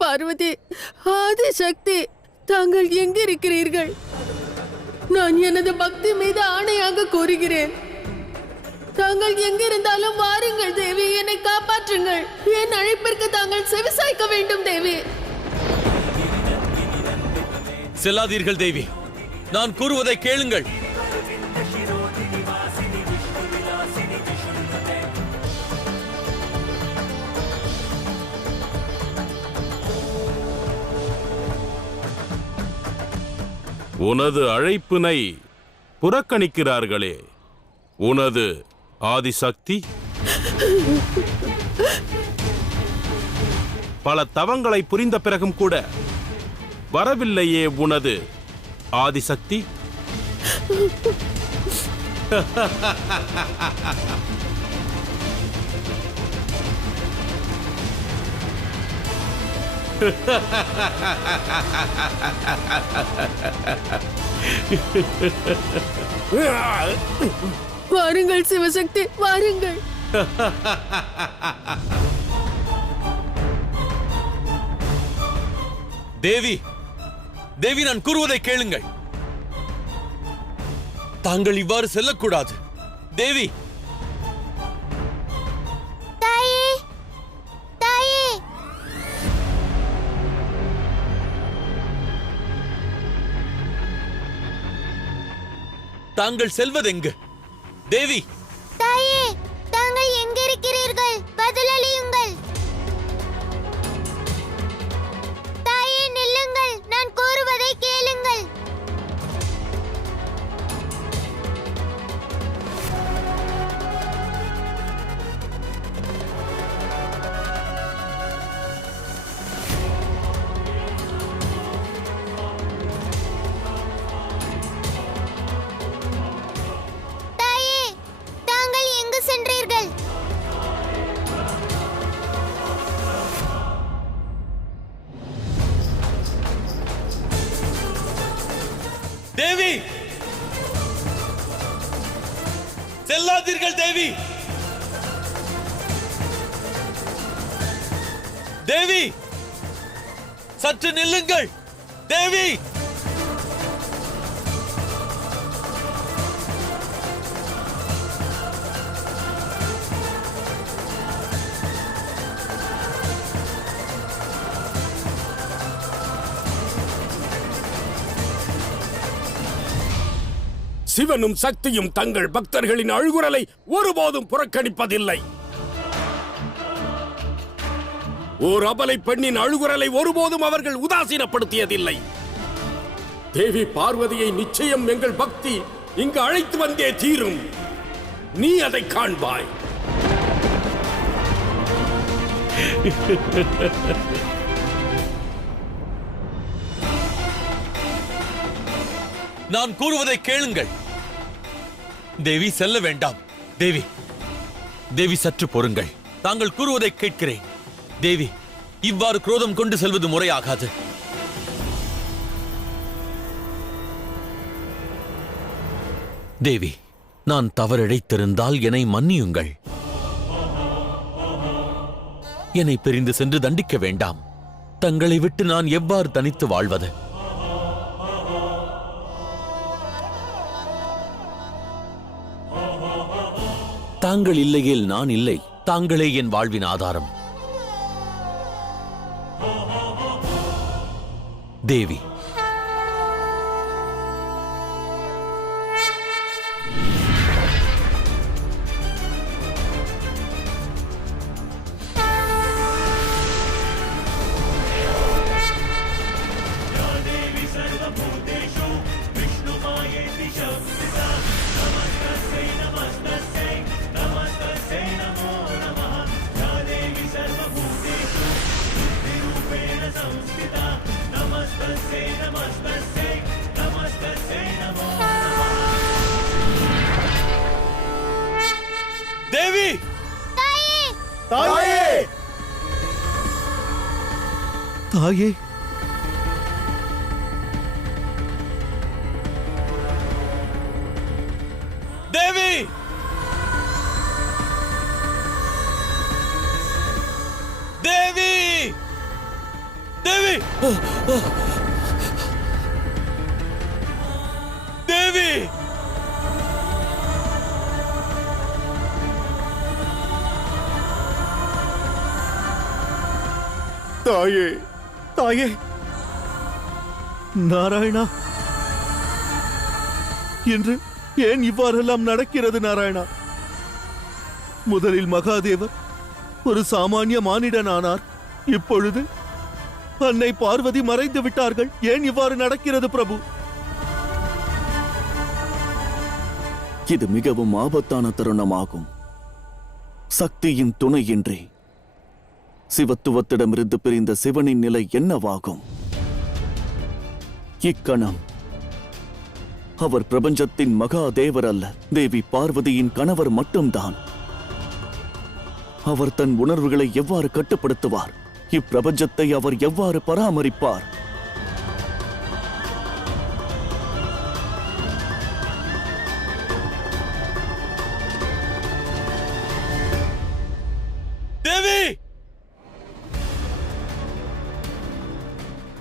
பார்வதி, ஆதிசக்தி, தாங்கள் எங்கிருக்கிறீர்கள்? நான் எனது பக்தி மீது ஆணையாக கூறுகிறேன், தாங்கள் எங்கிருந்தாலும் வாருங்கள் தேவி, என்னை காப்பாற்றுங்கள். என் அழைப்பிற்கு தாங்கள் செவிசாய்க்க வேண்டும் தேவி. செல்லாதீர்கள் தேவி, நான் கூறுவதை கேளுங்கள். உனது அழைப்பினை புறக்கணிக்கிறார்களே உனது ஆதிசக்தி. பல தவங்களை புரிந்த பிறகும் கூட வரவில்லையே உனது ஆதிசக்தி. வாருங்கள் சிவசக்தி, வாருங்கள். தேவி, தேவி, நான் கூறுவதை கேளுங்கள். தாங்கள் இவ்வாறு செல்லக்கூடாது தேவி. தாயே, தாயே. தாங்கள் செல்வதெங்கு தேவி? தாயே, தாங்கள் எங்கிருக்கிறீர்கள்? பதிலளியுங்கள். தாயே, நில்லுங்கள், நான் கூறுவதை கேளுங்கள். தாயே, தாங்கள் எங்கு சென்றீர்கள்? தேவி, செல்லாதீர்கள் தேவி. தேவி, சற்று நில்லுங்கள் தேவி. சிவனும் சக்தியும் தங்கள் பக்தர்களின் அழுகுரலை ஒருபோதும் புறக்கணிப்பதில்லை. ஓர் அபலை பெண்ணின் அழுகுரலை ஒருபோதும் அவர்கள் உதாசீனப்படுத்தியதில்லை. தேவி பார்வதியை நிச்சயம் எங்கள் பக்தி இங்கு அழைத்து வந்தே தீரும். நீ அதை காண்பாய். நான் கூறுவதை கேளுங்கள் தேவி. செல்ல வேண்டாம் தேவி. தேவி, சற்று பொறுங்கள், தாங்கள் கூறுவதை கேட்கிறேன். தேவி, இவ்வாறு குரோதம் கொண்டு செல்வது முறையாகாது. தேவி, நான் தவறிழைத்திருந்தால் என்னை மன்னியுங்கள். என்னை பிரிந்து சென்று தண்டிக்க வேண்டாம். தங்களை விட்டு நான் எவ்வாறு தனித்து வாழ்வது? தாங்கள் இல்லையேல் நான் இல்லை. தாங்களே என் வாழ்வின் ஆதாரம். தேவி, தேவி, தாயே! தாயே, தேவி, தேவி, தேவி! தாயே, தாயே, நாராயணா, இன்று ஏன் இவ்வாறெல்லாம் நடக்கிறது நாராயணா? முதலில் மகாதேவர் ஒரு சாமானிய மானிடனானார். இப்பொழுது அன்னை பார்வதி மறைந்து விட்டார்கள். ஏன் இவ்வாறு நடக்கிறது பிரபு? இது மிகவும் ஆபத்தான தருணமாகும். சக்தியின் துணையின்றி சிவத்துவத்திடமிருந்து பிரிந்த சிவனின் நிலை என்னவாகும்? இக்கணம் அவர் பிரபஞ்சத்தின் மகாதேவர் அல்ல, தேவி பார்வதியின் கணவர் மட்டும்தான். அவர் தன் உணர்வுகளை எவ்வாறு கட்டுப்படுத்துவார்? இப்பிரபஞ்சத்தை அவர் எவ்வாறு பராமரிப்பார்? தேவி!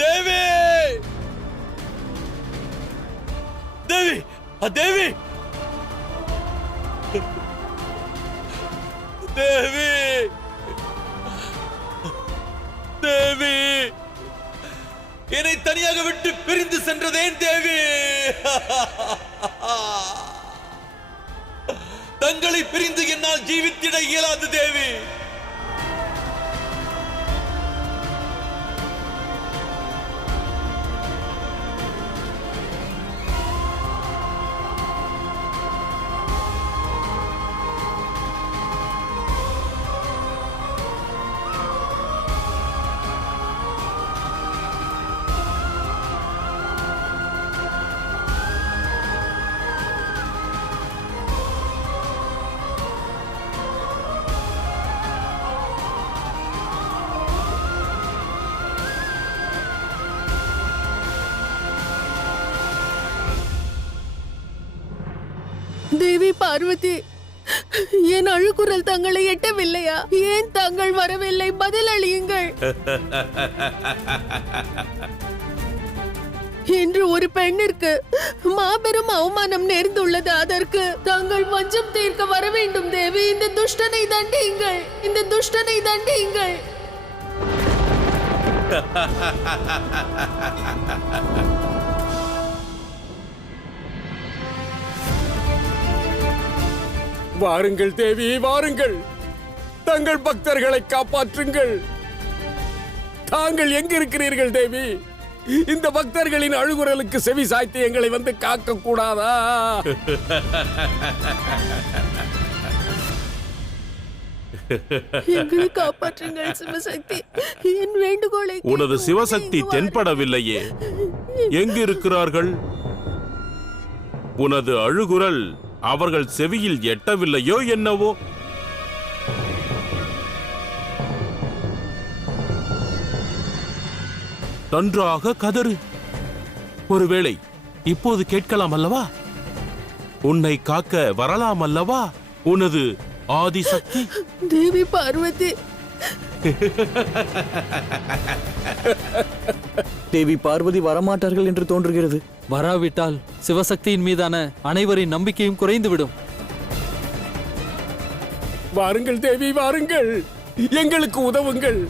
தேவி! தேவி! தேவி! தேவி! தேவி! என்னை தனியாக விட்டு பிரிந்து சென்றதேன் தேவி? தங்களை பிரிந்து என்னால் ஜீவித்திட இயலாது தேவி. தேவி பார்வதி, என் அழுகுரல் தங்களை எட்டவில்லையா? ஏன் தாங்கள் வரவில்லை? பதிலளியுங்கள். இன்று ஒரு பெண்ணிற்கு மாபெரும் அவமானம் நேர்ந்துள்ளது. அதற்கு தாங்கள் வஞ்சம் தீர்க்க வர வேண்டும் தேவி. இந்த துஷ்டனை தண்டியுங்கள், இந்த துஷ்டனை தண்டியுங்கள். வாருங்கள் தேவி, வாருங்கள். தங்கள் பக்தர்களை காப்பாற்றுங்கள். தாங்கள் எங்கிருக்கிறீர்கள் தேவி? இந்த பக்தர்களின் அழுகுரலுக்கு செவி சாய்த்து எங்களை வந்து காக்க கூடாதா? எங்களை காப்பாற்றுங்கள் சிவசக்தி. என் வேண்டுகோளை உனது சிவசக்தி தென்படவில்லையே. எங்கிருக்கிறார்கள்? உனது அழுகுரல் அவர்கள் செவியில் எட்டவில்லையோ என்னவோ? நன்றாக கதறு. ஒருவேளை இப்போது கேட்கலாம் அல்லவா? உன்னை காக்க வரலாம் அல்லவா உனது ஆதிசக்தி? தேவி பார்வதி, தேவி பார்வதி வரமாட்டார்கள் என்று தோன்றுகிறது. வராவிட்டால் சிவசக்தியின் மீதான அனைவரின் நம்பிக்கையும் குறைந்துவிடும். வாருங்கள் தேவி, வாருங்கள். எங்களுக்கு உதவுங்கள்.